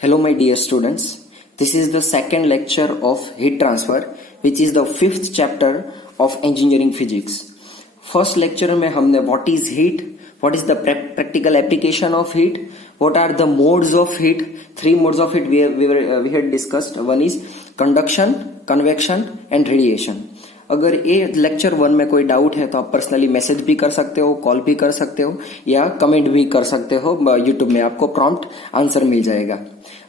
Hello my dear students, this is the second lecture of heat transfer which is the fifth chapter of engineering physics. First lecture में हमने what is heat, what is the practical application of heat, what are the modes of heat, three modes of heat we had discussed. One is conduction, convection and radiation. अगर ये lecture 1 में कोई doubt है तो आप personally message भी कर सकते हो, कॉल भी कर सकते हो या कमेंट भी कर सकते हो यूट्यूब में, आपको प्रॉम्प्ट आंसर मिल जाएगा.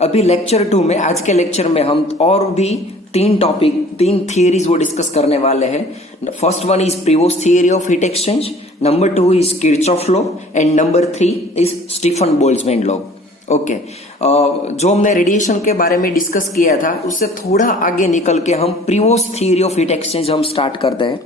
अभी लेक्चर 2 में, आज के लेक्चर में हम और भी तीन थियरीज वो डिस्कस करने वाले हैं. First one is Prevost theory of heat exchange, number 2 is Kirchhoff law and number 3 is Stefan Boltzmann law. Okay, जो हमने रेडिएशन के बारे में डिस्कस किया था उससे थोड़ा आगे निकल के हम Prevost theory of heat exchange हम स्टार्ट करते हैं.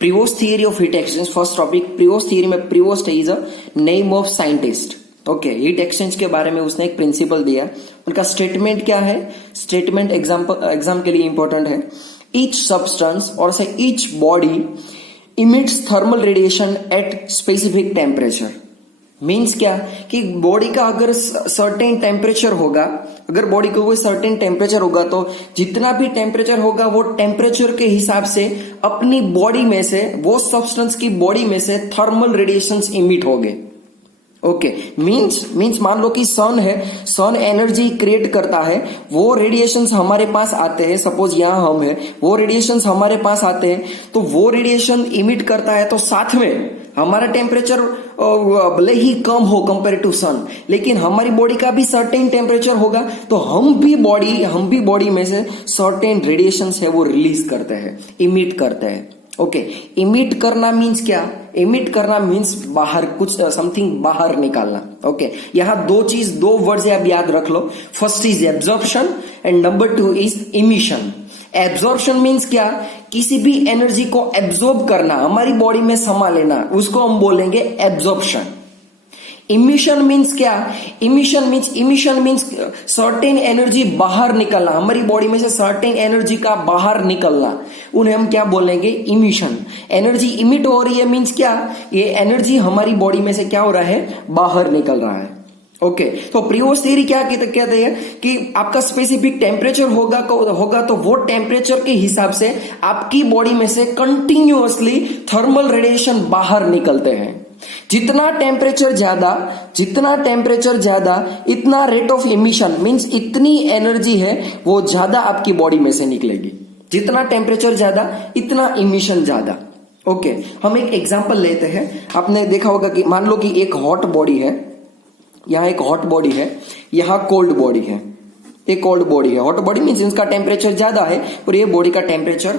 Prevost theory of heat exchange, first topic Prevost theory में Prevost is a name of scientist. Okay, heat exchange के बारे में उसने एक प्रिंसिपल दिया. उनका स्टेटमेंट क्या है? स्टेटमेंट एग्जाम के लिए इंपॉर्टेंट है. ईच सब्सटेंस और से each body emits thermal radiation at specific temperature. Means क्या कि बॉडी का अगर सर्टेन टेम्परेचर होगा, अगर बॉडी को कोई सर्टेन टेम्परेचर होगा तो जितना भी टेम्परेचर होगा वो टेम्परेचर के हिसाब से अपनी बॉडी में से, वो सब्सटेंस की बॉडी में से थर्मल रेडिएशंस इमिट होंगे. ओके, मीन्स मान लो कि सन है, सन एनर्जी क्रिएट करता है, वो रेडिएशंस हमारे पास आते हैं. सपोज यहां हम है, वो रेडिएशंस हमारे पास आते हैं तो वो रेडिएशन इमिट करता है तो साथ में हमारा टेम्परेचर भले ही कम हो कंपेयर टू सन, लेकिन हमारी बॉडी का भी सर्टेन टेम्परेचर होगा तो हम भी बॉडी में से सर्टेन रेडिएशंस है वो रिलीज करते हैं, इमिट करते हैं. ओके, इमिट करना मीन्स क्या? इमिट करना मीन्स बाहर कुछ समथिंग बाहर निकालना. ओके, यहां दो वर्ड्स आप याद रख लो. First is absorption and number 2 is emission. Absorption means क्या? किसी भी एनर्जी को एब्जॉर्ब करना, हमारी बॉडी में समा लेना, उसको हम बोलेंगे एब्जॉर्प्शन. इमिशन मीन्स क्या? इमिशन मीन्स सर्टेन एनर्जी बाहर निकलना, हमारी बॉडी में से सर्टेन एनर्जी का बाहर निकलना, उन्हें हम क्या बोलेंगे? इमिशन. एनर्जी इमिट हो रही है मीन्स क्या? ये एनर्जी हमारी बॉडी में से क्या हो रहा है? बाहर निकल रहा है. ओके, तो प्रीवोस्ट थियरी क्या कहते हैं कि आपका स्पेसिफिक टेम्परेचर होगा तो वो टेम्परेचर के हिसाब से आपकी बॉडी में से कंटिन्यूअसली थर्मल रेडिएशन बाहर निकलते हैं. जितना टेम्परेचर ज्यादा इतना रेट ऑफ इमिशन, मींस इतनी एनर्जी है वो ज्यादा आपकी बॉडी में से निकलेगी. जितना टेम्परेचर ज्यादा इतना इमिशन ज्यादा. ओके, हम एक एग्जांपल लेते हैं. आपने देखा होगा कि मान लो कि एक हॉट बॉडी है, यहां एक हॉट बॉडी है, यहां कोल्ड बॉडी है. एक कोल्ड बॉडी है, हॉट बॉडी मीन्स इसका टेम्परेचर ज्यादा है और ये बॉडी का टेम्परेचर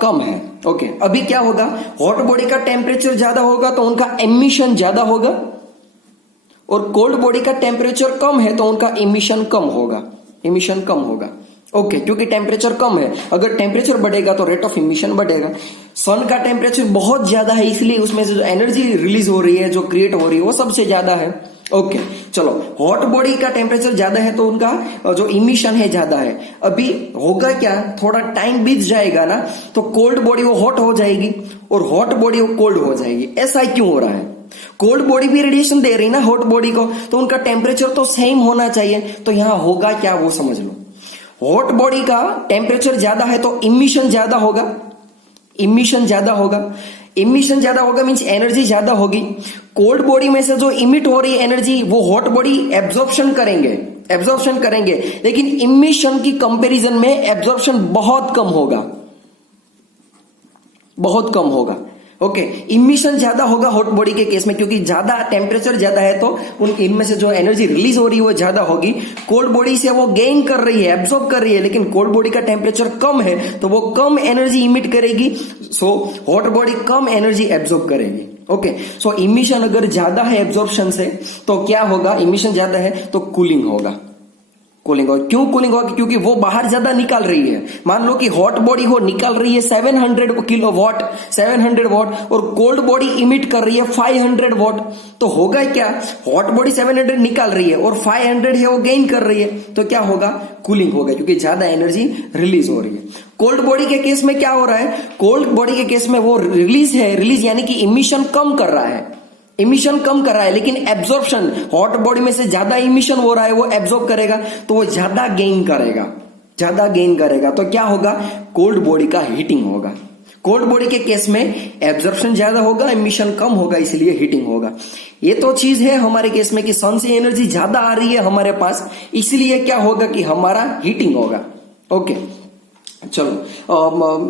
कम है. ओके, अभी क्या होगा? हॉट बॉडी का टेम्परेचर ज्यादा होगा तो उनका एमिशन ज्यादा होगा और कोल्ड बॉडी का टेम्परेचर कम है तो उनका एमिशन कम होगा. ओके, क्योंकि टेम्परेचर कम है, अगर टेम्परेचर बढ़ेगा तो रेट ऑफ इमिशन बढ़ेगा. सन का टेम्परेचर बहुत ज्यादा है इसलिए उसमें से जो एनर्जी रिलीज हो रही है, जो क्रिएट हो रही है वो सबसे ज्यादा है. ओके, चलो, हॉट बॉडी का टेम्परेचर ज्यादा है तो उनका जो इमिशन है ज्यादा है. अभी होगा क्या? थोड़ा टाइम बीत जाएगा ना तो कोल्ड बॉडी वो हॉट हो जाएगी और हॉट बॉडी वो कोल्ड हो जाएगी. ऐसा क्यों हो रहा है? कोल्ड बॉडी भी रेडिएशन दे रही ना हॉट बॉडी को, तो उनका टेम्परेचर तो सेम होना चाहिए. तो यहां होगा क्या वो समझ लो. हॉट बॉडी का टेम्परेचर ज्यादा है तो इमिशन ज्यादा होगा मींस एनर्जी ज्यादा होगी. कोल्ड बॉडी में से जो इमिट हो रही एनर्जी वो हॉट बॉडी एब्जॉर्प्शन करेंगे, लेकिन इमिशन की कंपैरिजन में एब्जॉर्प्शन बहुत कम होगा. ओके, इमिशन ज्यादा होगा हॉट बॉडी के केस में क्योंकि ज्यादा टेम्परेचर ज्यादा है तो उनके इनमें से जो एनर्जी रिलीज हो रही है वो ज्यादा होगी. कोल्ड बॉडी से वो गेन कर रही है, एब्जॉर्ब कर रही है, लेकिन कोल्ड बॉडी का टेम्परेचर कम है तो वो कम एनर्जी इमिट करेगी. सो हॉट बॉडी कम एनर्जी एब्जॉर्ब करेगी. ओके, सो इमिशन अगर ज्यादा है एब्जॉर्प्शन से तो क्या होगा? इमिशन ज्यादा है तो कूलिंग होगा. क्यों कूलिंग होगा? क्योंकि वो बाहर ज्यादा निकाल रही है. मान लो कि हॉट बॉडी हो निकाल रही है 700 वॉट और कोल्ड बॉडी इमिट कर रही है 500 वॉट. तो होगा क्या? हॉट बॉडी 700 निकाल रही है और 500 है वो गेन कर रही है, तो क्या होगा? कूलिंग होगा क्योंकि ज्यादा एनर्जी रिलीज हो रही है. कोल्ड बॉडी के केस में क्या हो रहा है? कोल्ड बॉडी के केस में वो रिलीज यानी कि इमिशन कम कर रहा है. इमिशन कम कर रहा है, लेकिन एब्जॉर्प्शन, हॉट बॉडी में से ज्यादा इमिशन हो रहा है, वो एब्जॉर्ब करेगा तो वो ज्यादा गेन करेगा, ज्यादा गेन करेगा। तो क्या होगा, कोल्ड बॉडी का हीटिंग होगा। कोल्ड बॉडी के केस में एब्जॉर्प्शन ज्यादा होगा, इमिशन कम होगा, इसलिए हीटिंग होगा। ये तो चीज है हमारे केस में कि सन से एनर्जी ज्यादा आ रही है हमारे पास, इसलिए क्या होगा कि हमारा हीटिंग होगा। ओके, चलो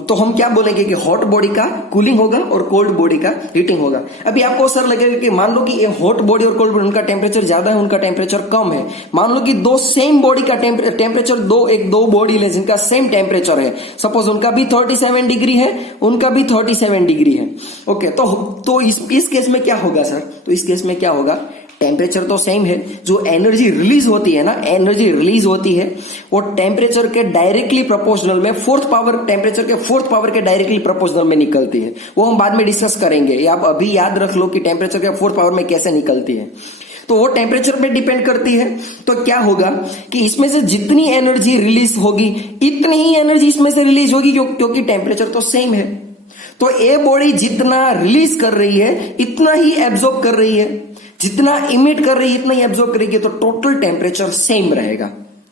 तो हम क्या बोलेंगे कि हॉट बॉडी का कूलिंग होगा और कोल्ड बॉडी का हीटिंग होगा। अभी आपको सर लगेगा कि मान लो कि ये हॉट बॉडी और कोल्ड बॉडी, उनका टेम्परेचर ज्यादा है, उनका टेम्परेचर कम है। मान लो कि दो सेम बॉडी का टेम्परेचर, दो बॉडी है जिनका सेम टेम्परेचर है, सपोज उनका भी 37 डिग्री है, उनका भी 37 डिग्री है। ओके, तो इस केस में क्या होगा सर, तो इस केस में क्या होगा, टेम्परेचर तो सेम है, जो एनर्जी रिलीज होती है ना, एनर्जी रिलीज होती है वो टेम्परेचर के डायरेक्टली प्रोपोर्शनल में, फोर्थ पावर, टेम्परेचर के फोर्थ पावर के डायरेक्टली प्रोपोर्शनल में निकलती है। वो हम बाद में डिस्कस करेंगे, ये आप अभी याद रख लो कि टेम्परेचर के फोर्थ पावर में कैसे निकलती है। तो वो टेम्परेचर पे डिपेंड करती है। तो क्या होगा कि इसमें से जितनी एनर्जी रिलीज होगी इतनी ही एनर्जी इसमें से रिलीज होगी, क्योंकि टेम्परेचर तो सेम है। तो ये बॉडी जितना रिलीज कर रही है इतना ही एब्जॉर्ब कर रही है, जितना इमिट कर रही है इतना ही एब्जॉर्ब करेगी, तो टोटल टेम्परेचर सेम रहेगा,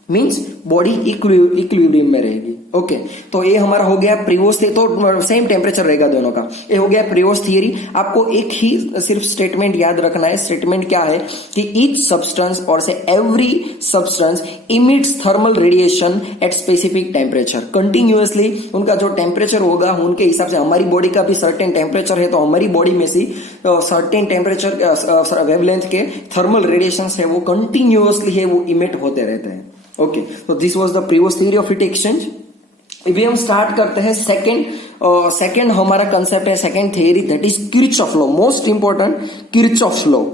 मींस बॉडी इक्विलिब्रियम में रहेगी। ओके, तो ये हमारा हो गया प्रीवियस, तो सेम टेम्परेचर रहेगा दोनों का। ये हो गया प्रीवियस थियरी। आपको एक ही सिर्फ स्टेटमेंट याद रखना है। स्टेटमेंट क्या है कि ईच सब्सटेंस और से every substance emits thermal radiation at specific temperature continuously. उनका जो टेम्परेचर होगा उनके हिसाब से, हमारी बॉडी का भी सर्टेन टेम्परेचर है, तो हमारी बॉडी में से सर्टेन टेम्परेचर वेवलेंथ के थर्मल रेडिएशन है वो कंटिन्यूअसली है, वो इमिट होते रहते हैं। ओके, तो this was the previous theory of heat exchange. अभी हम स्टार्ट करते हैं सेकंड हमारा कंसेप्ट है, second theory, that is Kirchhoff law. Most important, Kirchhoff law.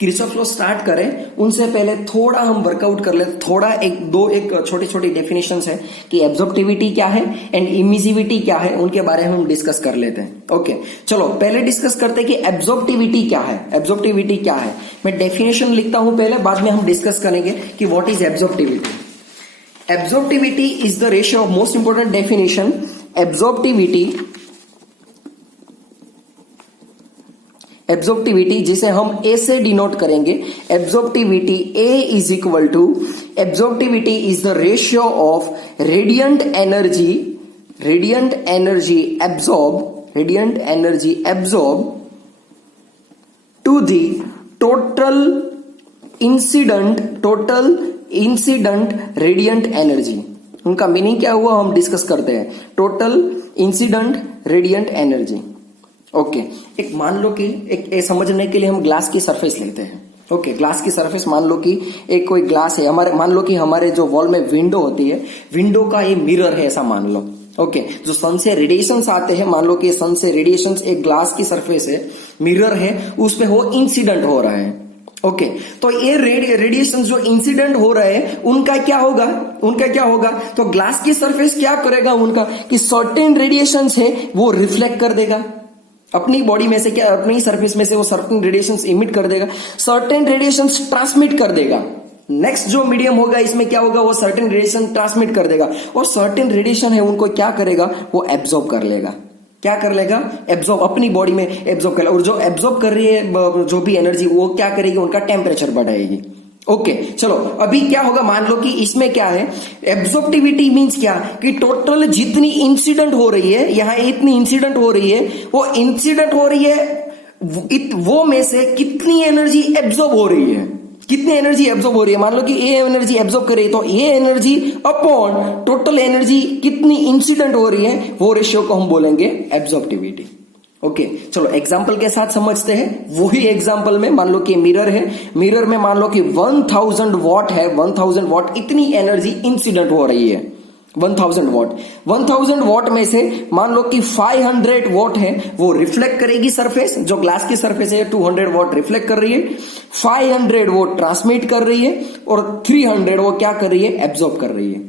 Kirchhoff law start करें उनसे पहले थोड़ा हम वर्कआउट कर लेते, थोड़ा एक छोटी छोटी डेफिनेशंस है कि एब्जॉर्प्टिविटी क्या है एंड इमिसिविटी क्या है, उनके बारे में हम डिस्कस कर लेते हैं। ओके, चलो पहले डिस्कस करते हैं कि एब्जॉर्प्टिविटी क्या है। एब्जॉर्प्टिविटी क्या है, मैं डेफिनेशन लिखता हूं पहले, बाद में हम डिस्कस करेंगे कि what is absorptivity. Absorptivity is the ratio of, most important definition, absorptivity जिसे हम ए से डिनोट करेंगे, absorptivity A is equal to, absorptivity is the ratio of radiant energy absorb to the total incident radiant energy. उनका meaning क्या हुआ हम discuss करते हैं। Total incident radiant energy. Okay, एक मान लो कि एक समझने के लिए हम ग्लास की सरफेस लेते हैं। ओके, ग्लास की सरफेस, मान लो कि एक कोई ग्लास है हमारे, मान लो कि हमारे जो वॉल में विंडो होती है, विंडो का ये मिरर है ऐसा मान लो। ओके, जो सन से रेडिएशंस आते हैं, मान लो कि सन से रेडिएशंस एक ग्लास की सरफेस है, मिरर है, उस पे वो इंसिडेंट हो रहा है। ओके, तो ये रेडिएशन जो इंसिडेंट हो रहे हैं उनका क्या होगा, तो ग्लास की सरफेस क्या करेगा उनका कि सर्टेन रेडिएशंस है वो रिफ्लेक्ट कर देगा अपनी बॉडी में से, क्या अपनी सरफेस में से वो सर्टेन रेडिएशंस इमिट कर देगा, सर्टेन रेडिएशंस ट्रांसमिट कर देगा। नेक्स्ट जो मीडियम होगा इसमें क्या होगा, वो सर्टेन रेडिएशन ट्रांसमिट कर देगा, और सर्टेन रेडिएशन है उनको क्या करेगा, वो एब्जॉर्ब कर लेगा। क्या कर लेगा, एब्जॉर्ब, अपनी बॉडी में एब्जॉर्ब कर लेगा। और जो एब्जॉर्ब कर रही है जो भी एनर्जी, वो क्या करेगी, उनका टेम्परेचर बढ़ाएगी। ओके, चलो अभी क्या होगा, मान लो कि इसमें क्या है, एब्जॉर्प्टिविटी मींस क्या कि टोटल जितनी इंसिडेंट हो रही है, यहां इतनी इंसिडेंट हो रही है, वो इंसिडेंट हो रही है वो में से कितनी एनर्जी एब्जॉर्ब हो रही है, कितनी एनर्जी एब्जॉर्ब हो रही है। मान लो कि ये एनर्जी एब्जॉर्ब कर रही है, तो ये एनर्जी अपॉन टोटल एनर्जी कितनी इंसिडेंट हो रही है, वो रेशियो को हम बोलेंगे एब्जॉर्प्टिविटी। ओके, चलो एग्जांपल के साथ समझते हैं। वही एग्जांपल में मान लो कि मिरर है, मिरर में मान लो कि 1000 वॉट है, 1000 वॉट इतनी एनर्जी इंसिडेंट हो रही है। 1000 वॉट में से मान लो कि 500 वॉट है वो रिफ्लेक्ट करेगी सरफेस, जो ग्लास की सरफेस है 200 वॉट रिफ्लेक्ट कर रही है, 500 वॉट ट्रांसमिट कर रही है, और 300 वो क्या कर रही है, एब्जॉर्ब कर रही है।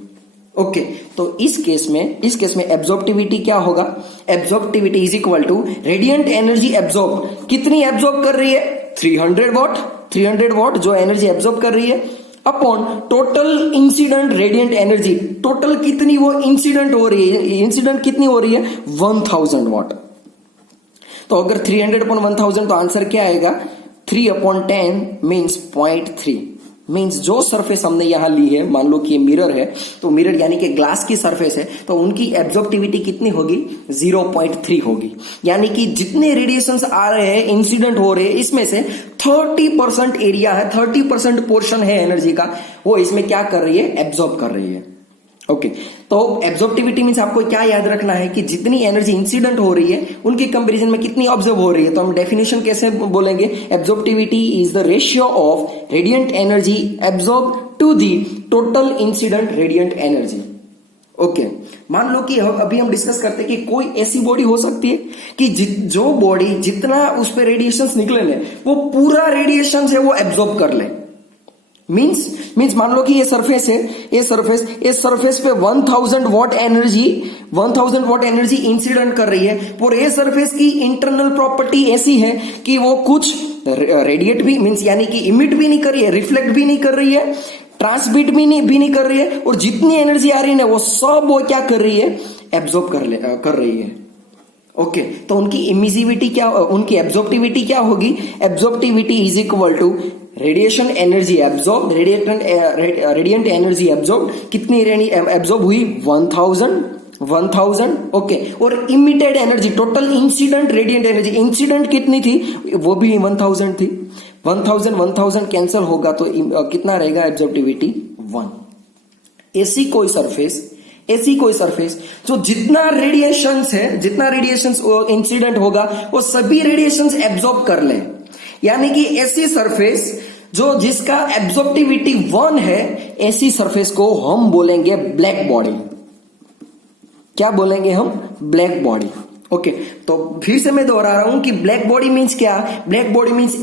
ओके, तो इस केस में एब्जॉर्प्टिविटी क्या होगा, absorptivity is equal to radiant energy absorb, कितनी एब्जॉर्ब कर रही है, 300 वॉट जो एनर्जी एब्जॉर्ब कर रही है, upon total incident radiant energy. Total कितनी वो इंसिडेंट हो रही है, इंसिडेंट कितनी हो रही है 1000 वॉट। तो अगर 300 अपॉन 1000 तो आंसर क्या आएगा 3 अपॉन 10 मीन्स 0.3। मीन्स जो सरफेस हमने यहां ली है, मान लो कि ये मिरर है, तो मिरर यानी कि ग्लास की सरफेस है, तो उनकी एब्जॉर्प्टिविटी कितनी होगी 0.3 होगी। यानी कि जितने रेडिएशंस आ रहे हैं, इंसिडेंट हो रहे हैं, इसमें से 30% एरिया है, 30% पोर्शन है एनर्जी का, वो इसमें क्या कर रही है एब्जॉर्ब कर रही है। ओके तो एब्जॉर्प्टिविटी मीन्स आपको क्या याद रखना है कि जितनी एनर्जी इंसिडेंट हो रही है उनकी कंपैरिजन में कितनी ऑब्जर्व हो रही है। तो हम डेफिनेशन कैसे बोलेंगे, absorptivity is the ratio of radiant energy absorb to the total incident radiant energy. Okay मान लो कि अभी हम डिस्कस करते हैं कि कोई ऐसी बॉडी हो सकती है कि जो बॉडी जितना उस पर रेडिएशन निकले ले वो पूरा रेडिएशन है वो एब्जॉर्ब कर ले। मीन्स मान लो कि ये सरफेस है, ये सरफेस पे 1000 वॉट एनर्जी इंसिडेंट कर रही है, और ये सरफेस की इंटरनल प्रॉपर्टी ऐसी है कि वो कुछ रेडिएट भी मीन्स यानी कि इमिट भी नहीं कर रही है, रिफ्लेक्ट भी नहीं कर रही है, ट्रांसमिट भी नहीं कर रही है, और जितनी एनर्जी आ रही है वो सब वो क्या कर रही है एब्जॉर्ब कर रही है। ओके तो उनकी इमिसिविटी क्या, उनकी एब्जॉर्प्टिविटी क्या होगी, absorptivity is equal to radiation energy absorb, radiant energy absorb, कितनी एब्जॉर्ब हुई 1000। ओके और emitted energy total incident radiant energy, incident कितनी थी वो भी 1000 थी। 1000 कैंसिल होगा तो कितना रहेगा एब्जॉर्प्टिविटी 1। ऐसी कोई सरफेस जो जितना रेडिएशन इंसिडेंट होगा वो सभी रेडिएशन एब्जॉर्ब कर ले। यानी कि ऐसी सरफेस जो जिसका एब्जॉर्प्टिविटी 1 है, ऐसी सरफेस को हम बोलेंगे ब्लैक बॉडी। क्या बोलेंगे हम, ब्लैक बॉडी। ओके तो फिर से मैं दोहरा रहा हूं कि ब्लैक बॉडी मीन्स क्या, ब्लैक बॉडी मीन्स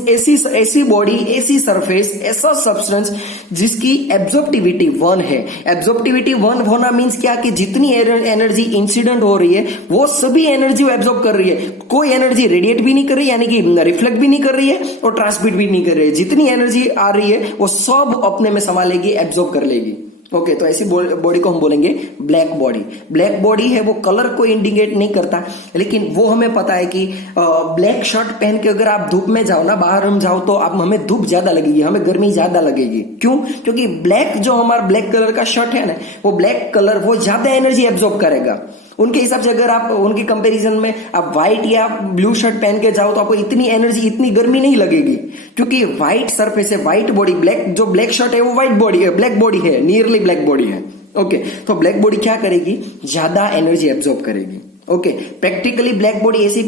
ऐसी बॉडी, ऐसी सरफेस, ऐसा सब्सटेंस जिसकी एब्जॉर्प्टिविटी 1 है। एब्जॉर्प्टिविटी 1 होना मीन्स क्या कि जितनी एनर्जी इंसिडेंट हो रही है वो सभी एनर्जी एब्जॉर्ब कर रही है, कोई एनर्जी रेडिएट भी नहीं कर रही है, यानी कि रिफ्लेक्ट भी नहीं कर रही है और ट्रांसमिट भी नहीं कर रही है। जितनी एनर्जी आ रही है वो सब अपने में समा लेगी, एब्जॉर्ब कर लेगी। ओके तो ऐसी बॉडी को हम बोलेंगे ब्लैक बॉडी। ब्लैक बॉडी है वो कलर को इंडिकेट नहीं करता, लेकिन वो हमें पता है कि ब्लैक शर्ट पहन के अगर आप धूप में जाओ ना, बाहर हम जाओ तो आप हमें धूप ज्यादा लगेगी, हमें गर्मी ज्यादा लगेगी। क्यों, क्योंकि ब्लैक जो हमारा ब्लैक कलर का शर्ट है ना, वो ब्लैक कलर वो ज्यादा एनर्जी एब्जॉर्ब करेगा। उनके हिसाब से अगर आप उनके कंपैरिजन में आप व्हाइट या ब्लू शर्ट पहन के जाओ तो आपको इतनी एनर्जी, इतनी गर्मी नहीं लगेगी, क्योंकि व्हाइट सरफेस है, व्हाइट बॉडी, जो ब्लैक शर्ट है वो व्हाइट बॉडी है, ब्लैक बॉडी है, नियरली ब्लैक बॉडी है। ओके तो ब्लैक बॉडी क्या करेगी, ज्यादा एनर्जी एब्जॉर्ब करेगी। ओके प्रैक्टिकली ब्लैक बॉडी ऐसी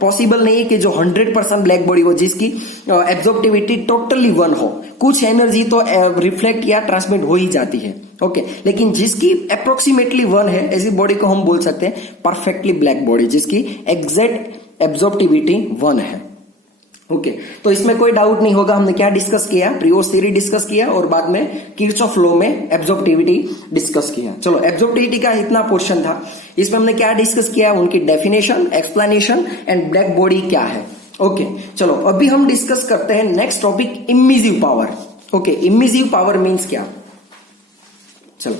पॉसिबल नहीं है कि जो 100% ब्लैक बॉडी हो जिसकी एब्जॉर्प्टिविटी टोटली 1 हो। कुछ एनर्जी तो रिफ्लेक्ट या ट्रांसमिट हो ही जाती है। ओके लेकिन जिसकी अप्रोक्सीमेटली 1 है, ऐसी बॉडी को हम बोल सकते हैं परफेक्टली ब्लैक बॉडी, जिसकी एग्जैक्ट एब्जॉर्प्टिविटी 1 है। ओके तो इसमें कोई डाउट नहीं होगा। हमने क्या डिस्कस किया, प्रियोस थ्योरी डिस्कस किया और बाद में किरचॉफ लॉ में एब्जॉर्प्टिविटी डिस्कस किया। चलो एब्जॉर्प्टिविटी का इतना पोर्शन था, इसमें हमने क्या डिस्कस किया, उनकी definition, explanation and black body क्या है। ओके चलो अभी हम डिस्कस करते हैं next topic, emissive power. Okay emissive power means क्या, चलो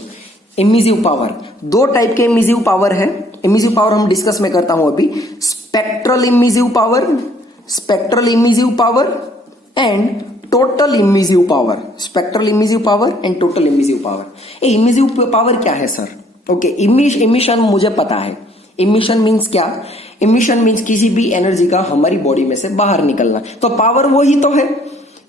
इमिसिव पावर, 2 टाइप के इमिसिव पावर है। इमिसिव पावर हम डिस्कस में करता हूं अभी, spectral emissive power and total emissive power. Spectral emissive power and total emissive power. Emissive power क्या है सर? ओके इमिशन मुझे पता है। इमिशन मीन्स क्या, इमिशन मीन्स किसी भी एनर्जी का हमारी बॉडी में से बाहर निकलना। तो पावर वो ही तो है,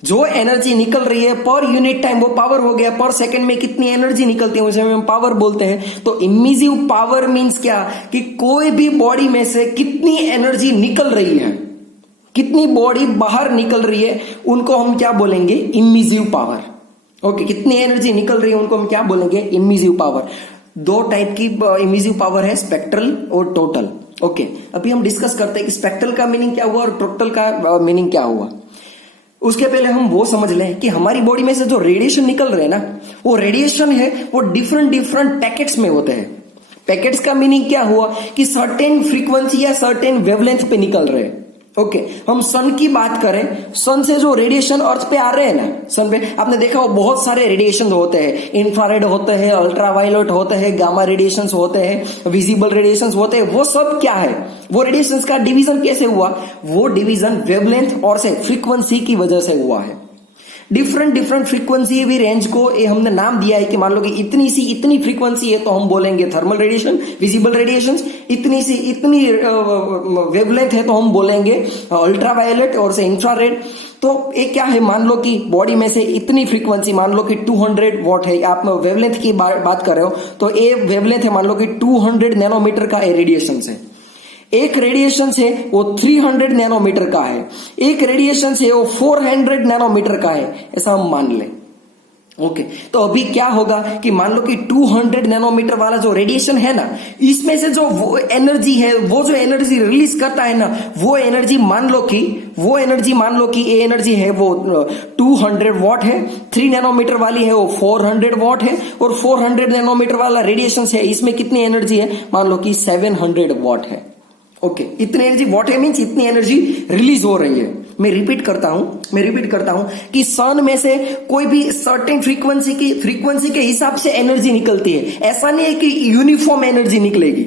जो एनर्जी निकल रही है पर यूनिट टाइम वो पावर हो गया। पर सेकंड में कितनी एनर्जी निकलती है उसे हम पावर बोलते हैं। तो इमिसिव पावर मीन्स क्या कि कोई भी बॉडी में से कितनी एनर्जी निकल रही है, कितनी बॉडी बाहर निकल रही है, उनको हम क्या बोलेंगे, इमिसिव पावर। ओके कितनी एनर्जी निकल रही है उनको हम क्या बोलेंगे, इमिसिव पावर। 2 टाइप की इमिसिव पावर है, स्पेक्ट्रल और टोटल। ओके अभी हम डिस्कस करते हैं कि स्पेक्ट्रल का मीनिंग क्या हुआ और टोटल का मीनिंग क्या हुआ। उसके पहले हम वो समझ लें कि हमारी बॉडी में से जो रेडिएशन निकल रहे हैं ना, वो रेडिएशन है वो डिफरेंट पैकेट्स में होते हैं। पैकेट्स का मीनिंग क्या हुआ कि सर्टेन फ्रीक्वेंसी या सर्टेन वेवलेंथ पे निकल रहे हैं। ओके, हम सन की बात करें, सन से जो रेडिएशन अर्थ पे आ रहे हैं ना, सन पे आपने देखा हो बहुत सारे रेडिएशन होते हैं, इंफ्रारेड होते हैं, अल्ट्रावायलेट होते हैं, गामा रेडिएशंस होते हैं, विजिबल रेडिएशंस होते हैं। वो सब क्या है, वो रेडिएशंस का डिवीजन कैसे हुआ, वो डिवीजन वेवलेंथ और से फ्रीक्वेंसी की वजह से हुआ है। डिफरेंट फ्रीक्वेंसी भी रेंज को ये हमने नाम दिया है कि मान लो कि इतनी फ्रीक्वेंसी है तो हम बोलेंगे थर्मल रेडिएशन, विजिबल रेडिएशंस, इतनी वेवलेंथ है तो हम बोलेंगे अल्ट्रावायलेट और से इंफ्रारेड। तो एक क्या है, मान लो कि बॉडी में से इतनी फ्रीक्वेंसी, मान लो कि 200 वॉट है, आप वेवलेंथ की बात कर रहे हो तो ये वेवलेंथ है, मान लो कि 200 नैनोमीटर का रेडिएशन है। एक रेडिएशन है वो 300 नैनोमीटर का है, एक रेडिएशन है वो 400 नैनोमीटर का है, ऐसा हम मान लें। ओके, तो अभी क्या होगा कि मान लो कि 200 नैनोमीटर वाला जो रेडिएशन है ना, इसमें से जो वो एनर्जी है, वो जो एनर्जी रिलीज करता है ना, वो एनर्जी मान लो कि ये एनर्जी है वो 200 वॉट है, 3 नैनोमीटर वाली है वो 400 वॉट है, और 400 नैनोमीटर वाला रेडिएशन है, इसमें कितनी एनर्जी है, मान लो कि 700 वॉट है। ओके, इतनी एनर्जी वॉट है मीन्स इतनी एनर्जी रिलीज हो रही है। मैं रिपीट करता हूं कि सन में से कोई भी सर्टेन फ्रीक्वेंसी के हिसाब से एनर्जी निकलती है। ऐसा नहीं है कि यूनिफॉर्म एनर्जी निकलेगी,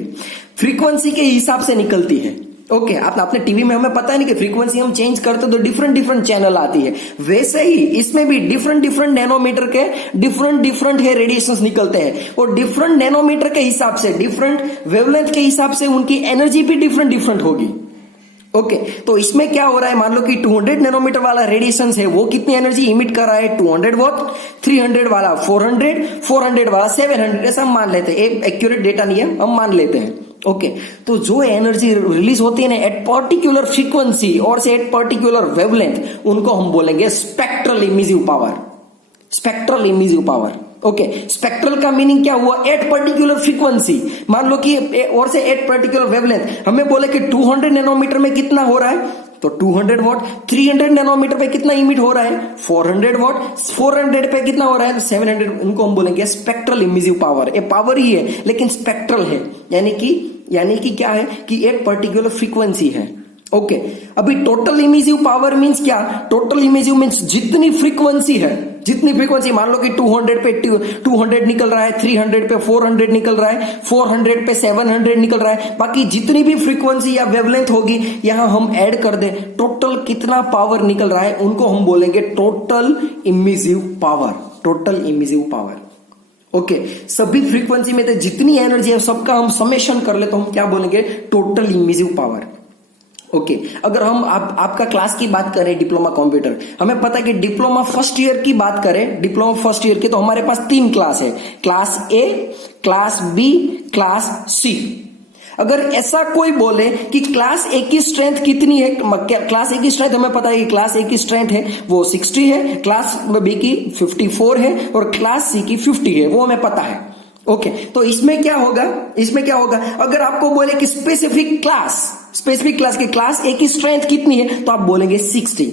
फ्रीक्वेंसी के हिसाब से निकलती है। ओके, आपने टीवी में हमें पता है नहीं कि फ्रीक्वेंसी हम चेंज करते तो डिफरेंट चैनल आती है, वैसे ही इसमें भी डिफरेंट नैनोमीटर के डिफरेंट है रेडिएशंस निकलते हैं, और डिफरेंट नैनोमीटर के हिसाब से, डिफरेंट वेवलेंथ के हिसाब से उनकी एनर्जी भी डिफरेंट होगी। ओके, तो इसमें क्या हो रहा है, मान लो कि 200 नैनोमीटर वाला रेडिएशन है, वो कितनी एनर्जी इमिट कर रहा है, 200 वॉट, 300 वाला 400 वाला 700, ऐसा हम मान लेते हैं। एक्यूरेट डेटा नहीं है, हम मान लेते हैं। ओके, तो जो एनर्जी रिलीज होती है ना एट पर्टिकुलर फ्रीक्वेंसी और से एट पर्टिकुलर वेवलेंथ, उनको हम बोलेंगे spectral emissive power. Okay, spectral का मीनिंग क्या हुआ, एट पर्टिकुलर फ्रीक्वेंसी, मान लो कि और से एट पर्टिकुलर वेवलेंथ। हमें बोले कि 200 नैनोमीटर में कितना हो रहा है, तो 200 वॉट, 300 नैनोमीटर पे कितना इमिट हो रहा है, 400 वॉट, 400 पे कितना हो रहा है, 700, उनको हम बोलेंगे स्पेक्ट्रल इमिसिव पावर। ये पावर ही है लेकिन स्पेक्ट्रल है, यानी कि क्या है कि एक पर्टिकुलर फ्रीक्वेंसी है। ओके, अभी टोटल इमिसिव पावर मींस क्या, टोटल इमिसिव मींस जितनी फ्रीक्वेंसी, मान लो कि 200 पे 200 निकल रहा है, 300 पे 400 निकल रहा है, 400 पे 700 निकल रहा है, बाकी जितनी भी फ्रीक्वेंसी या वेवलेंथ होगी यहां हम ऐड कर दे, टोटल कितना पावर निकल रहा है, उनको हम बोलेंगे टोटल इमिसिव पावर। ओके, सभी फ्रीक्वेंसी में जितनी एनर्जी है सबका हम समेशन कर ले तो हम क्या बोलेंगे, टोटल इमिसिव पावर। ओके, अगर हम आपका क्लास की बात करें, डिप्लोमा कंप्यूटर, हमें पता है कि डिप्लोमा फर्स्ट ईयर की बात करें, डिप्लोमा फर्स्ट ईयर की, तो हमारे पास 3 क्लास है, class A, class B, class C. अगर ऐसा कोई बोले कि क्लास ए की स्ट्रेंथ कितनी है, क्लास ए की स्ट्रेंथ हमें पता है कि क्लास ए की स्ट्रेंथ है वो 60 है, क्लास बी की 54 है और क्लास सी की 50 है, वो हमें पता है। ओके, तो इसमें क्या होगा, अगर आपको बोले कि स्पेसिफिक क्लास की क्लास ए की स्ट्रेंथ कितनी है, तो आप बोलेंगे 60,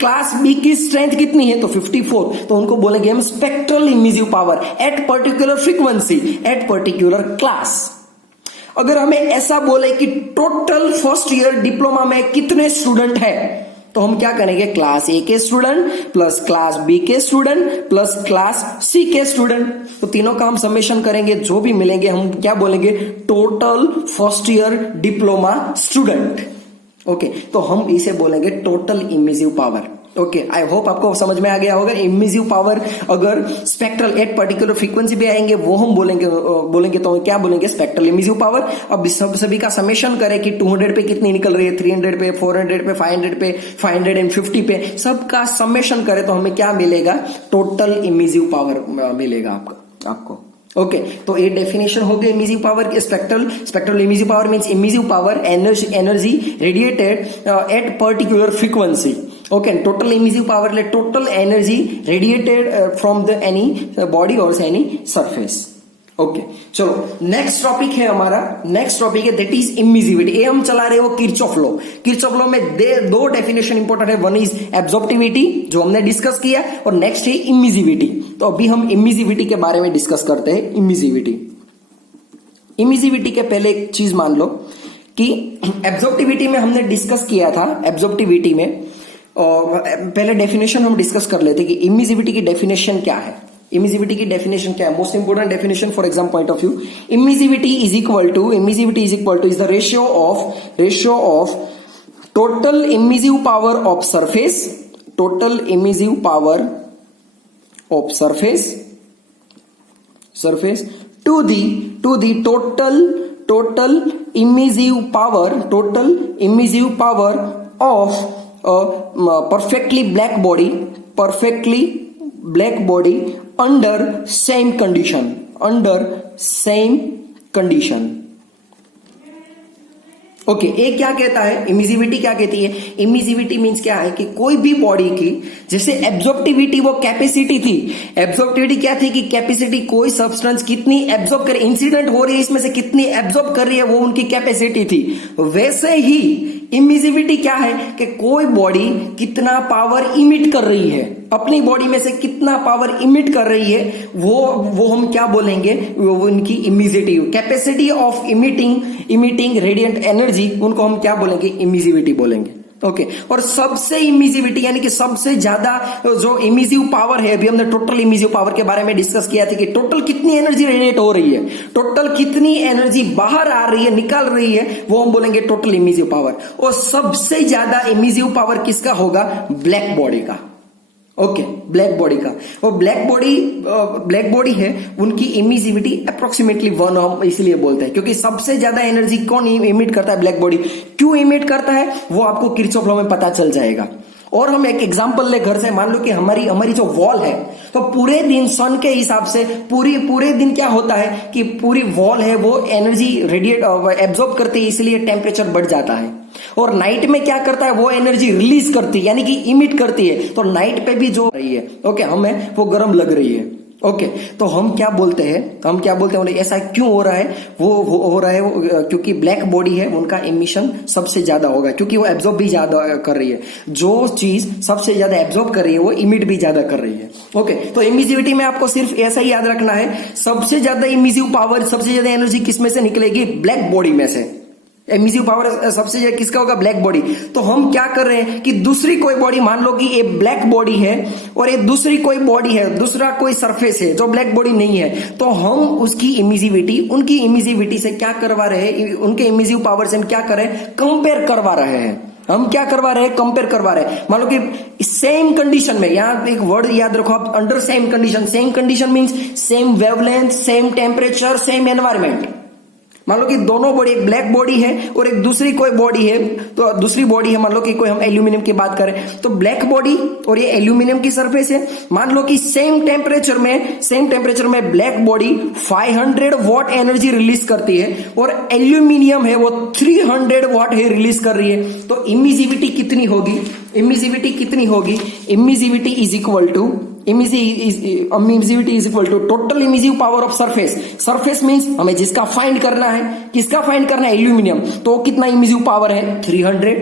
क्लास बी की स्ट्रेंथ कितनी है तो 54, तो उनको बोलेंगे हम spectral emissive power eight particular frequency at particular class. अगर हमें ऐसा बोले कि टोटल फर्स्ट ईयर डिप्लोमा में कितने स्टूडेंट है, तो हम क्या करेंगे, क्लास ए के स्टूडेंट प्लस क्लास बी के स्टूडेंट प्लस क्लास सी के स्टूडेंट, तो तीनों का हम समेशन करेंगे, जो भी मिलेंगे हम क्या बोलेंगे, total first year diploma student. Okay, तो हम इसे बोलेंगे total emissive power. Okay, I hope आपको समझ में आ गया होगा। इमिसिव पावर अगर स्पेक्ट्रल एट पर्टिकुलर फ्रीक्वेंसी पे आएंगे वो हम बोलेंगे तो क्या बोलेंगे, स्पेक्ट्रल इमिसिव पावर। अब सभी का समेशन करें कि 200 पे कितनी निकल रही है, 300 पे, 400 पे, 500 पे, 550 पे, सबका समेशन करें तो हमें क्या मिलेगा, टोटल इमिसिव पावर मिलेगा आपको। ओके, तो ये डेफिनेशन हो गई इमिसिव पावर की। Spectral emissive power means emissive power energy radiated at particular frequency. Okay, total emissive power ले total energy radiated from the any body और एनी सरफेस। ओके, चलो नेक्स्ट टॉपिक है हमारा, दैट इज इमिसिविटी। ये हम चला रहे हो किरचॉफ लॉ में दो डेफिनेशन इंपॉर्टेंट है, वन इज एब्जॉर्प्टिविटी जो हमने डिस्कस किया, और नेक्स्ट है इमिसिविटी। तो अभी हम इमिसिविटी के बारे में डिस्कस करते हैं। इमिसिविटी के पहले एक चीज मान लो कि एब्जॉर्प्टिविटी में हमने डिस्कस किया था, एब्जॉर्प्टिविटी में पहले डेफिनेशन हम डिस्कस कर लेते कि इमिजिविटी की डेफिनेशन क्या है। इमिजिविटी की डेफिनेशन क्या है, most important definition for exam point of view. Emissivity is equal to is the ratio of total emissive power of surface, total emissive power of surface to the total emissive power of perfectly black body under same condition। Okay, ये क्या कहता है, इमिजिविटी क्या कहती है? इमिजिविटी means क्या है कि कोई भी बॉडी की जैसे एब्जॉर्प्टिविटी वो कैपेसिटी थी, एब्जॉर्प्टिविटी क्या थी कि कैपेसिटी, कोई सब्सटेंस कितनी एब्जॉर्ब करे, इंसिडेंट हो रही है इसमें से कितनी एब्जॉर्ब कर रही है वो उनकी कैपेसिटी थी। वैसे ही इमिजिविटी क्या है कि कोई बॉडी कितना पावर इमिट कर रही है, अपनी बॉडी में से कितना पावर इमिट कर रही है वो हम क्या बोलेंगे, वो उनकी emissivity, capacity of emitting radiant energy, उनको हम क्या बोलेंगे, इमिजिविटी बोलेंगे। ओके, और सबसे इमिजिविटी यानी कि सबसे ज्यादा जो इमिजिव पावर है, अभी हमने टोटल इमिजिव पावर के बारे में डिस्कस किया था कि टोटल कितनी एनर्जी रेडिएट हो रही है, टोटल कितनी एनर्जी बाहर आ रही है, निकल रही है, वो हम बोलेंगे टोटल इमिजिव पावर। और सबसे ज्यादा इमिजिव पावर किसका होगा, ब्लैक बॉडी का। ओके, ब्लैक बॉडी का। और ब्लैक बॉडी है, उनकी इमिजिविटी अप्रोक्सीमेटली 1 हम इसलिए बोलते हैं क्योंकि सबसे ज्यादा एनर्जी कौन इमिट करता है, ब्लैक बॉडी। क्यों इमिट करता है वो आपको किरचॉफ लॉ में पता चल जाएगा। और हम एक एग्जांपल ले घर से, मान लो कि हमारी जो वॉल है, तो पूरे दिन सन के हिसाब से पूरे दिन क्या होता है कि पूरी वॉल है वो एनर्जी रेडिएट एब्जॉर्ब करती है, इसलिए टेम्परेचर बढ़ जाता है। और नाइट में क्या करता है, वो एनर्जी रिलीज करती है यानी कि इमिट करती है, तो नाइट पे भी जो रही है, ओके, हमें वो गर्म लग रही है। ओके, तो हम क्या बोलते हैं ऐसा क्यों हो रहा है, वो हो रहा है क्योंकि ब्लैक बॉडी है, उनका एमिशन सबसे ज्यादा होगा क्योंकि वो एब्जॉर्ब भी ज्यादा कर रही है, जो चीज सबसे ज्यादा एब्जॉर्ब कर रही है वो इमिट भी ज्यादा कर रही है। ओके, तो इमिजिविटी में आपको सिर्फ ऐसा ही याद रखना है, सबसे ज्यादा इमिजिव पावर, सबसे ज्यादा एनर्जी किस में से निकलेगी, ब्लैक बॉडी में से। एमिसिव पावर सबसे ज्यादा किसका होगा, ब्लैक बॉडी। तो हम क्या कर रहे हैं कि दूसरी कोई बॉडी, मान लो कि ये ब्लैक बॉडी है और ये दूसरी कोई बॉडी है, दूसरा कोई सरफेस है जो ब्लैक बॉडी नहीं है, तो हम उसकी इमिजिविटी, उनकी इमिजिविटी से क्या करवा रहे हैं, उनके इमिजिव पावर से हम क्या कर रहे हैं, कंपेयर करवा रहे हैं। हम क्या करवा रहे हैं, कंपेयर करवा रहे हैं। मान लो कि सेम कंडीशन में, यहां एक वर्ड याद रखो आप, under same condition. Same condition means same wavelength, same temperature, same environment. मान लो कि दोनों बॉडी, एक ब्लैक बॉडी है और एक दूसरी कोई बॉडी है, तो दूसरी बॉडी है, मान लो कि कोई हम एल्यूमिनियम की बात करें, तो ब्लैक बॉडी और ये एल्यूमिनियम की सरफेस है। मान लो कि सेम टेम्परेचर में black body 500 what energy release करती है और एल्यूमिनियम है वो 300 वॉट है रिलीज कर रही है, तो इमिजिविटी कितनी होगी, emissivity is equal to emissivity is equal to total emissive power of surface means हमें जिसका फाइंड करना है, किसका फाइंड करना है, एल्यूमिनियम, तो कितना इमिजिव पावर है, 300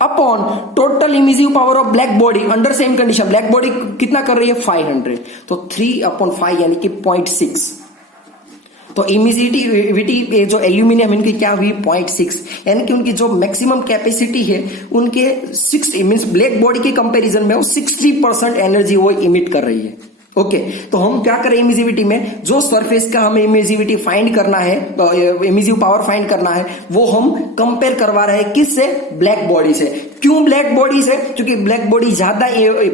upon total emissive power of black body under same condition. Black body कितना कर रही है, 500, तो 3/5 यानी कि 0.6। तो इमिजिविटी जो एल्यूमिनियम इनकी क्या हुई, 0.6, यानी कि उनकी जो मैक्सिमम कैपेसिटी है उनके 60 मींस ब्लैक बॉडी के कंपैरिजन में वो 60% एनर्जी वो इमिट कर रही है। ओके, तो हम क्या करें इमिजिविटी में, जो सरफेस का हमें इमिजिविटी फाइंड करना है, इमिजिव पावर फाइंड करना है, वो हम कंपेयर करवा रहे हैं किससे, ब्लैक बॉडी से। क्यों ब्लैक बॉडी से, क्योंकि ब्लैक बॉडी ज्यादा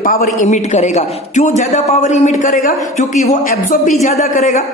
पावर इमिट करेगा। क्यों ज्यादा पावर इमिट करेगा, क्योंकि वो एब्जॉर्ब भी ज्यादा करेगा।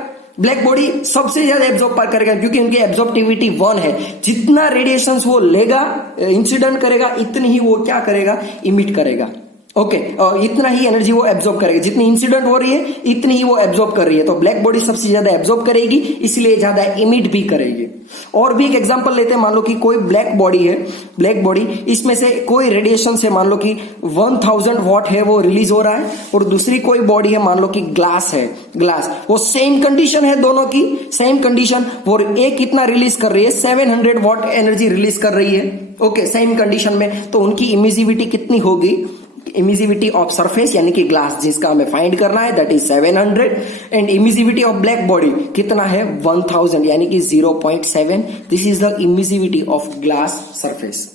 ब्लैक बॉडी सबसे ज्यादा एब्जॉर्ब करेगा क्योंकि उनकी एब्जॉर्प्टिविटी 1 है। जितना रेडिएशन वो लेगा, इंसिडेंट करेगा, इतनी ही वो क्या करेगा, इमिट करेगा। ओके, इतना ही एनर्जी वो एब्जॉर्ब करेगा, जितनी इंसिडेंट हो रही है इतनी ही वो एब्जॉर्ब कर रही है। तो ब्लैक बॉडी सबसे ज्यादा एब्जॉर्ब करेगी, इसलिए ज्यादा इमिट भी करेगी। और भी एक एग्जांपल लेते हैं, मान लो कि कोई ब्लैक बॉडी है, ब्लैक बॉडी, इसमें से कोई रेडिएशन से मान लो कि 1000 वॉट है वो रिलीज हो रहा है, और दूसरी कोई बॉडी है, मान लो कि ग्लास है, ग्लास, वो सेम कंडीशन है, दोनों की सेम कंडीशन, और एक कितना रिलीज कर रही है, 700 वॉट एनर्जी रिलीज कर रही है। ओके, सेम कंडीशन में, तो उनकी इमिजिविटी कितनी होगी, इमिसिविटी ऑफ सरफेस यानी कि ग्लास जिसका हमें फाइंड करना है that is 700 and emissivity of black body कितना है 1000 यानी कि 0.7 this is the emissivity of glass surface.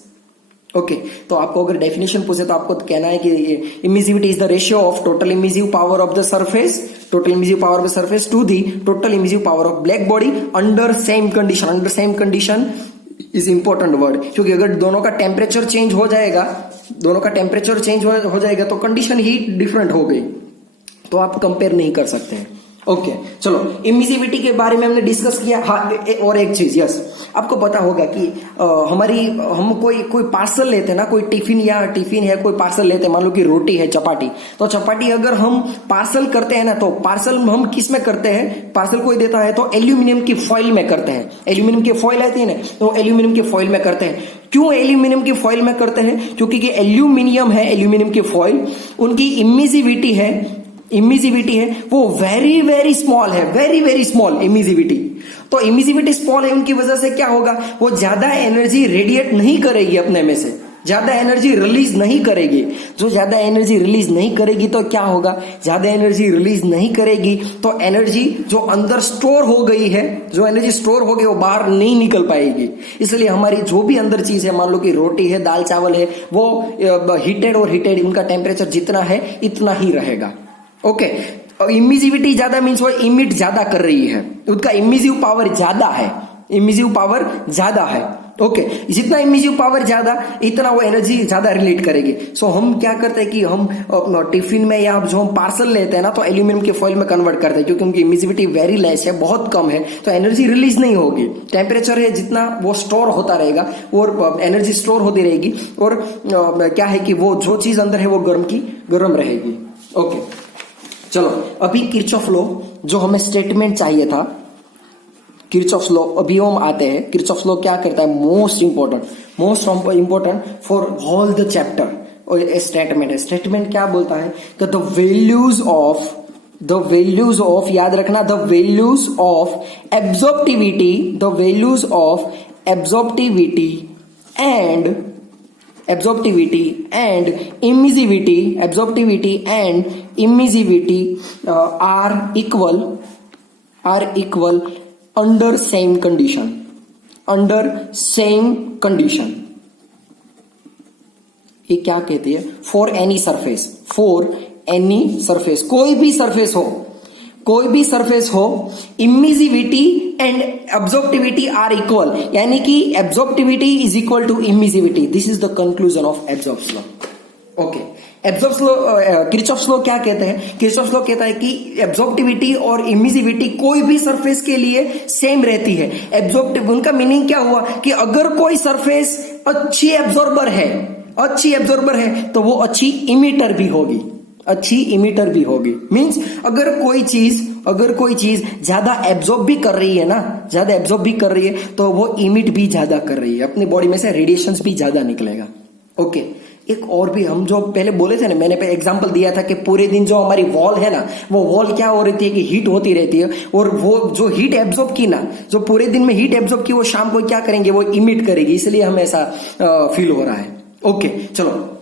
Okay तो आपको अगर डेफिनेशन पूछे तो आपको कहना है कि emissivity is the ratio of total emissive power of the surface to the total emissive power of black body under same condition is important word, क्योंकि अगर दोनों का टेम्परेचर चेंज हो जाएगा तो कंडीशन ही डिफरेंट हो गई, तो आप कंपेयर नहीं कर सकते हैं। ओके चलो इमिसिविटी के बारे में हमने डिस्कस किया। हाँ और एक चीज यस आपको पता होगा कि हम कोई पार्सल लेते हैं ना, कोई टिफिन है कोई पार्सल लेते हैं, मान लो कि रोटी है चपाटी, तो चपाटी अगर हम पार्सल करते हैं ना तो पार्सल हम किस में करते हैं, पार्सल कोई देता है तो एल्यूमिनियम की फॉइल में करते हैं, एल्यूमिनियम की फॉइल आती है ना तो एल्यूमिनियम की फॉइल में करते हैं। क्यों एल्यूमिनियम की फॉइल में करते हैं, क्योंकि एल्यूमिनियम की फॉइल उनकी इमिसिविटी है वो वेरी वेरी स्मॉल है, वेरी स्मॉल इमिसिविटी। तो इमिसिविटी स्मॉल है उनकी वजह से क्या होगा, वो ज्यादा एनर्जी रेडिएट नहीं करेगी अपने में से, ज्यादा एनर्जी रिलीज नहीं करेगी। जो ज्यादा एनर्जी रिलीज नहीं करेगी तो क्या होगा, ज्यादा एनर्जी रिलीज नहीं करेगी तो एनर्जी जो अंदर स्टोर हो गई है, जो एनर्जी स्टोर हो गई वो बाहर नहीं निकल पाएगी। इसलिए हमारी जो भी अंदर चीज है, मान लो कि रोटी है दाल चावल है, वो हीटेड इनका टेम्परेचर जितना है इतना ही रहेगा। ओके इमिसिविटी ज्यादा मीन्स वो इमिट ज्यादा कर रही है, उसका इमिसिव पावर ज्यादा है। ओके जितना इमिसिव पावर ज्यादा इतना वो एनर्जी ज्यादा रिलेट करेगी। सो हम क्या करते हैं कि हम टिफिन में या जो हम पार्सल लेते हैं ना तो एल्यूमिनियम के फॉइल में कन्वर्ट करते हैं, क्योंकि उनकी इमिसिविटी वेरी लेस है, बहुत कम है, तो एनर्जी रिलीज नहीं होगी। टेम्परेचर है जितना वो स्टोर होता रहेगा और एनर्जी स्टोर होती रहेगी, और क्या है कि वो जो चीज अंदर है वो गर्म रहेगी। ओके चलो अभी किरचॉफ लॉ जो हमें स्टेटमेंट चाहिए था, किरचॉफ लॉ अभी हम आते हैं। किरचॉफ लॉ क्या करता है, most important for all the chapter, और स्टेटमेंट क्या बोलता है कि द वैल्यूज ऑफ याद रखना, the values of absorptivity and emissivity are equal under same condition. ये क्या कहती है, for any surface कोई भी सरफेस हो emissivity and absorptivity are equal, यानी कि absorptivity is equal to emissivity. This is the conclusion of absorbs law. Okay absorbs law, Kirchhoff's law क्या कहते हैं, किरचॉफ्स लॉ कहता है कि एब्जॉर्प्टिविटी और इमिसिविटी कोई भी सरफेस के लिए सेम रहती है। एब्जॉर्प्टिव उनका मीनिंग क्या हुआ कि अगर कोई सरफेस अच्छी एब्जॉर्बर है तो वो अच्छी इमिटर भी होगी। मींस अगर कोई चीज ज्यादा एब्जॉर्ब भी कर रही है तो वो इमिट भी ज्यादा कर रही है, अपनी बॉडी में से रेडिएशंस भी ज्यादा निकलेगा। ओके एक और भी हम जो पहले बोले थे ना, मैंने पे एग्जांपल दिया था कि पूरे दिन जो हमारी वॉल है ना, वो वॉल क्या हो रही है कि हीट होती रहती है, और वो जो हीट एब्जॉर्ब की ना, जो पूरे दिन में हीट एब्जॉर्ब की वो शाम को क्या करेंगे, वो इमिट करेगी, इसलिए हमें ऐसा फील हो रहा है। ओके चलो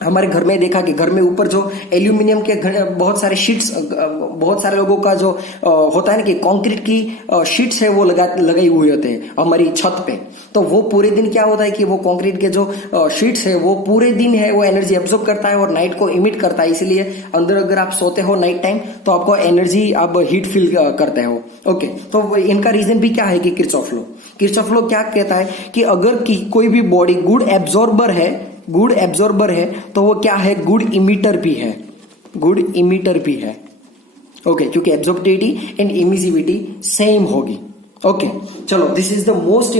हमारे घर में देखा कि घर में ऊपर जो एल्यूमिनियम के बहुत सारे शीट्स, बहुत सारे लोगों का जो होता है ना कि कंक्रीट की शीट्स है वो लगाई हुई होते हैं हमारी छत पे, तो वो पूरे दिन क्या होता है कि वो कंक्रीट के जो शीट्स है वो पूरे दिन है वो एनर्जी एब्जॉर्ब करता है और नाइट को इमिट करता है। इसलिए अंदर अगर आप सोते हो नाइट टाइम तो आपको एनर्जी, आप हीट फील करते हो। ओके तो इनका रीजन भी क्या है कि किरचॉफ लॉ क्या कहता है कि अगर कोई भी बॉडी गुड एब्जॉर्बर है तो वो क्या है, गुड इमिटर भी है। ओके क्योंकि एब्जॉर्प्टिविटी एंड इमिसिविटी सेम होगी। ओके चलो this is the most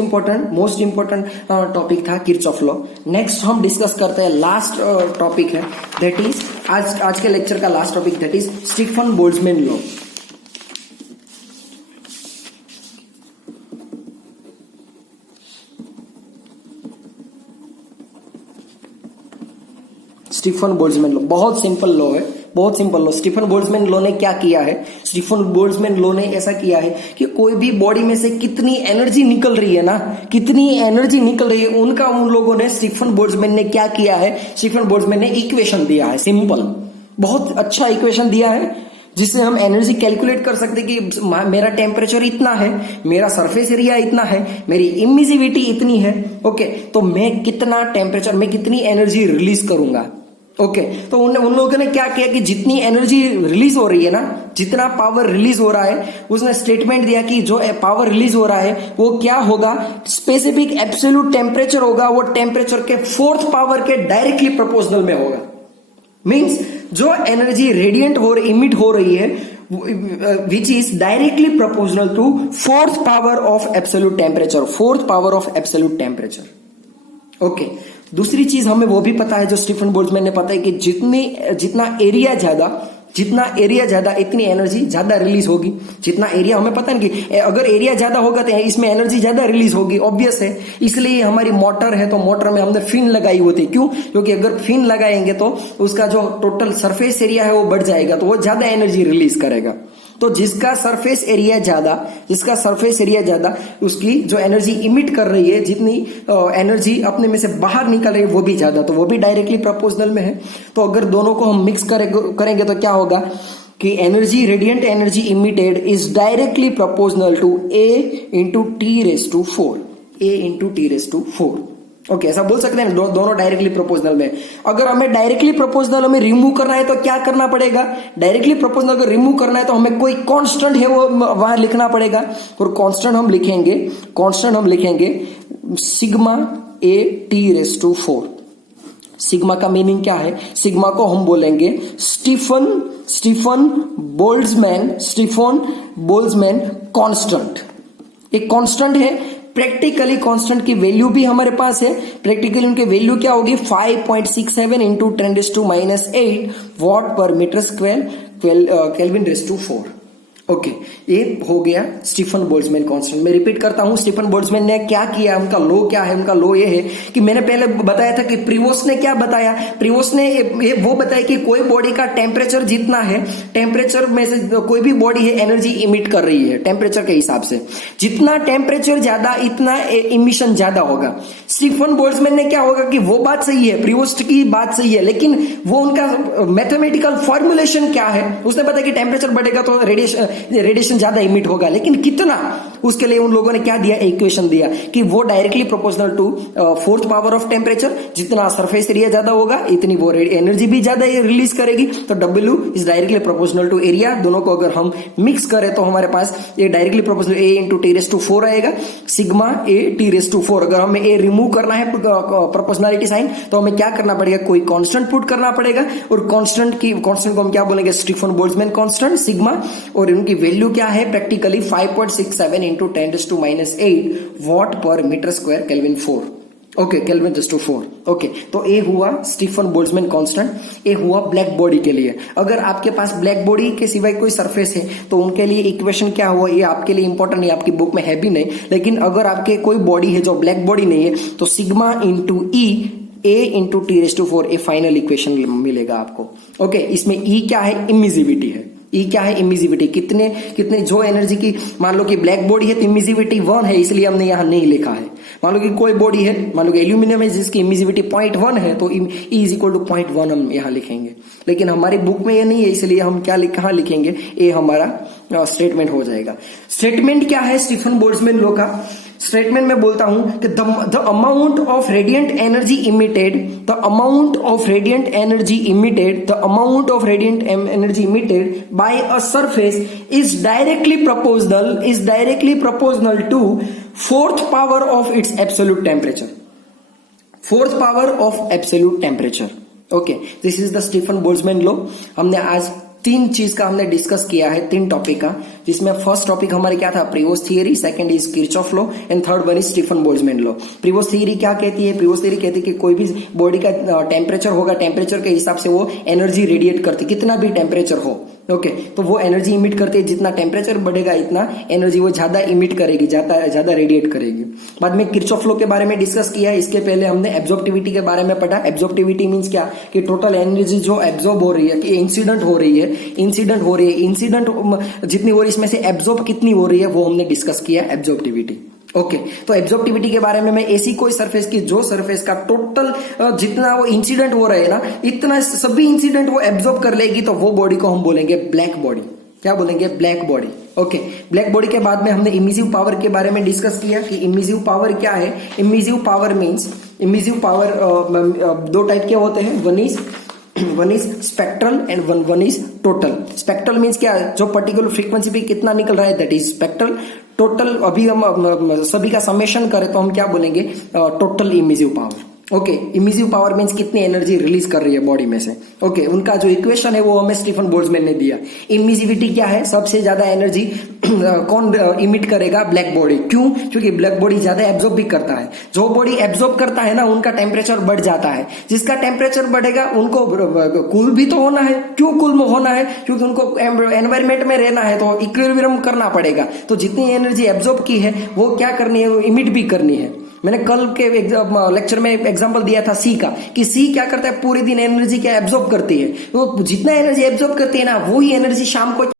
important topic था किरचॉफ लॉ। नेक्स्ट हम डिस्कस करते हैं, लास्ट टॉपिक है, दैट इज आज के लेक्चर का last topic, that is Stefan Boltzmann law. Stephen Boltzmann law बहुत सिंपल लॉ है, बहुत simple law. Stephen Boltzmann law ने क्या किया है, स्टीफन बोल्ट्जमैन लॉ ने ऐसा किया है कि कोई भी बॉडी में से कितनी एनर्जी निकल रही है ना, कितनी एनर्जी निकल रही है, उनका उन लोगों ने, स्टीफन बोल्ट्जमैन ने क्या किया है, स्टीफन बोल्ट्जमैन ने इक्वेशन दिया है, सिंपल, बहुत अच्छा इक्वेशन दिया है जिससे हम एनर्जी कैलकुलेट कर सकते कि मेरा टेम्परेचर इतना है, मेरा सरफेस एरिया इतना है, मेरी इमिसिविटी इतनी है। ओके, तो मैं कितना टेम्परेचर, मैं कितनी एनर्जी रिलीज करूंगा। ओके, तो उन लोगों ने क्या किया कि जितनी एनर्जी रिलीज हो रही है ना, जितना पावर रिलीज हो रहा है, उसने स्टेटमेंट दिया कि जो पावर रिलीज हो रहा है वो क्या होगा, स्पेसिफिक एब्सोल्यूट टेम्परेचर होगा, वो टेम्परेचर के 4th पावर के डायरेक्टली प्रोपोर्शनल में होगा। मीन्स जो एनर्जी रेडिएंट हो इमिट हो रही है which is directly proportional to 4th power of absolute temperature, 4th power of absolute temperature. Okay, दूसरी चीज हमें वो भी पता है जो स्टीफन बोल्ट्जमैन ने पता है कि जितना एरिया ज्यादा इतनी एनर्जी ज्यादा रिलीज होगी। जितना एरिया हमें पता है कि अगर एरिया ज्यादा होगा तो इसमें एनर्जी ज्यादा रिलीज होगी, ऑब्वियस है। इसलिए हमारी मोटर है तो मोटर में हमने फिन लगाई होती है, क्यों? क्योंकि अगर फिन लगाएंगे तो उसका जो टोटल सरफेस एरिया है वो बढ़ जाएगा, तो वो ज्यादा एनर्जी रिलीज करेगा। तो जिसका सरफेस एरिया ज्यादा उसकी जो एनर्जी इमिट कर रही है, जितनी एनर्जी अपने में से बाहर निकल रही है वो भी ज्यादा, तो वो भी डायरेक्टली प्रोपोर्शनल में है। तो अगर दोनों को हम मिक्स करेंगे तो क्या होगा कि energy, radiant energy emitted is directly proportional to A into T⁴, A into T⁴। Okay, ऐसा बोल सकते हैं दोनों डायरेक्टली प्रोपोर्शनल में। अगर हमें डायरेक्टली प्रोपोर्शनल में रिमूव करना है तो क्या करना पड़ेगा, डायरेक्टली प्रोपोर्शनल अगर रिमूव करना है तो हमें कोई कांस्टेंट है वो वहां लिखना पड़ेगा, और कांस्टेंट हम लिखेंगे सिग्मा A T⁴। सिग्मा का मीनिंग क्या है, सिग्मा को हम बोलेंगे स्टीफन बोल्ट्जमैन कांस्टेंट। एक कांस्टेंट है, प्रैक्टिकली कांस्टेंट की वैल्यू भी हमारे पास है। प्रैक्टिकली उनकी वैल्यू क्या होगी, 5.67 into 10⁻⁸ watt per metre square Kelvin⁴। Okay, ये हो गया स्टीफन बोल्ट्जमैन कांस्टेंट। मैं रिपीट करता हूं, स्टीफन बोल्ट्जमैन ने क्या किया, उनका लॉ क्या है, उनका लॉ ये है कि मैंने पहले बताया था कि प्रीवोस्ट ने क्या बताया, प्रीवोस्ट ने वो बताया कि कोई बॉडी का टेम्परेचर जितना है, टेम्परेचर में से कोई भी बॉडी है एनर्जी इमिट कर रही है टेम्परेचर के हिसाब से, जितना टेम्परेचर ज्यादा इतना इमिशन ज्यादा होगा। स्टीफन बोल्ट्जमैन ने क्या होगा कि वो बात सही है, प्रीवोस्ट की बात सही है, लेकिन वो उनका मैथमेटिकल फॉर्मुलेशन क्या है, उसने बताया कि टेम्परेचर बढ़ेगा तो रेडिएशन ज्यादा इमिट होगा, लेकिन कितना, उसके लिए उन लोगों ने क्या दिया, इक्वेशन दिया कि वो directly proportional to 4th power of temperature, जितना सरफेस एरिया ज्यादा होगा इतनी वो एनर्जी भी ज्यादा रिलीज करेगी। तो W is directly proportional to area. दोनों को अगर हम मिक्स करें तो हमारे पास ये directly proportional A into T⁴ आएगा, सिग्मा A T⁴। अगर हमें A रिमूव करना है प्रोपोर्शनलिटी साइन तो हमें क्या करना पड़ेगा, कोई कांस्टेंट पुट करना पड़ेगा, और कांस्टेंट को हम क्या बोलेंगे, स्टीफन बोल्ट्जमैन कांस्टेंट सिग्मा, और उनकी वैल्यू क्या है practically 5.67 into 10⁻⁸ watt per metre square Kelvin⁴। Okay, Kelvin⁴। Okay, तो ये हुआ स्टीफन बोल्ट्जमैन कांस्टेंट, ये हुआ ब्लैक बॉडी के लिए। अगर आपके पास ब्लैक बॉडी के सिवाय कोई सरफेस है तो उनके लिए इक्वेशन क्या हुआ, ये आपके लिए इंपॉर्टेंट नहीं, आपकी बुक में है भी नहीं, लेकिन अगर आपके कोई बॉडी है जो ब्लैक बॉडी नहीं है तो sigma into E A into T⁴ ये फाइनल इक्वेशन मिलेगा आपको। ओके, इसमें E क्या है, इमिसिविटी है। E क्या है, इमिसिविटी, कितने जो एनर्जी की, मान लो कि ब्लैक बॉडी है तो इमिसिविटी 1 है, इसलिए हमने यहां नहीं लिखा है। मान लो कि कोई बॉडी है, मान लो कि एल्यूमिनियम है जिसकी इमिसिविटी 0.1 है तो E इज इक्वल टू 0.1 हम यहां लिखेंगे, लेकिन हमारी बुक में ये नहीं है, इसलिए हम कहां लिखेंगे, ये हमारा स्टेटमेंट हो जाएगा। स्टेटमेंट क्या है स्टीफन बोल्ट्जमैन लॉ का, स्टेटमेंट में बोलता हूं कि the amount of radiant energy emitted by a surface is directly proportional to 4th power of its absolute temperature, 4th power of absolute temperature. Okay, this is the Stefan Boltzmann law. हमने आज 3 चीज का हमने discuss किया है, 3 topic का, जिसमें first topic हमारे क्या था, Prevost theory, second is Kirchhoff law and third one is Stefan Boltzmann law. Prevost theory क्या कहती है? प्रिवोस थियरी कहती है कि कोई भी बॉडी का टेम्परेचर होगा, टेम्परेचर के हिसाब से वो एनर्जी रेडिएट करती, कितना भी टेम्परेचर हो, ओके तो वो एनर्जी इमिट करती है। जितना टेम्परेचर बढ़ेगा इतना एनर्जी वो ज्यादा इमिट करेगी, ज्यादा रेडिएट करेगी। बाद में किरचॉफ लॉ के बारे में डिस्कस किया। इसके पहले हमने एब्जॉर्प्टिविटी के बारे में पढ़ा। एब्जॉर्प्टिविटी मींस क्या, कि टोटल एनर्जी जो एब्जॉर्ब हो रही है, कि इंसिडेंट हो रही है, इंसिडेंट जितनी हो रही है इसमें से एब्जॉर्ब कितनी हो रही है, वो हमने डिस्कस किया एब्जॉर्प्टिविटी। ओके तो एब्जॉर्प्टिविटी के बारे में मैं ऐसी कोई सरफेस की जो सरफेस का टोटल जितना वो इंसिडेंट हो रहा है ना, इतना सभी इंसिडेंट वो एब्जॉर्ब कर लेगी, तो वो बॉडी को हम बोलेंगे ब्लैक बॉडी। क्या बोलेंगे? Black body. Okay black body के बाद में हमने इमिसिव पावर के बारे में डिस्कस किया कि इमिसिव पावर क्या है। Emissive power means, emissive power दो टाइप के होते हैं, one is spectral and one is total. Spectral means क्या है, जो पर्टिकुलर फ्रीक्वेंसी पे कितना निकल रहा है, दैट इज स्पेक्ट्रल। टोटल अभी हम सभी का समेशन करें तो हम क्या बोलेंगे, total emissive power. Okay emissive power means कितनी एनर्जी रिलीज कर रही है बॉडी में से। ओके उनका जो इक्वेशन है वो हमें स्टीफन बोल्ट्जमैन ने दिया। इमिसिविटी क्या है, सबसे ज्यादा एनर्जी कौन इमिट करेगा, ब्लैक बॉडी। क्यों? क्योंकि ब्लैक बॉडी ज्यादा एब्जॉर्ब भी करता है। जो बॉडी एब्जॉर्ब करता है ना, उनका टेम्परेचर बढ़ जाता है। जिसका टेम्परेचर बढ़ेगा उनको कूल भी तो होना है। क्यों कूल होना है? क्योंकि उनको एनवायरमेंट में रहना है, तो इक्विलिब्रियम करना पड़ेगा। तो जितनी एनर्जी एब्जॉर्ब की है वो क्या करनी है, वो इमिट भी करनी है। मैंने कल के लेक्चर में एग्जांपल दिया था सी का, कि सी क्या करता है, पूरे दिन एनर्जी क्या एब्जॉर्ब करती है। तो जितना एनर्जी एब्जॉर्ब करती है ना, वही एनर्जी शाम को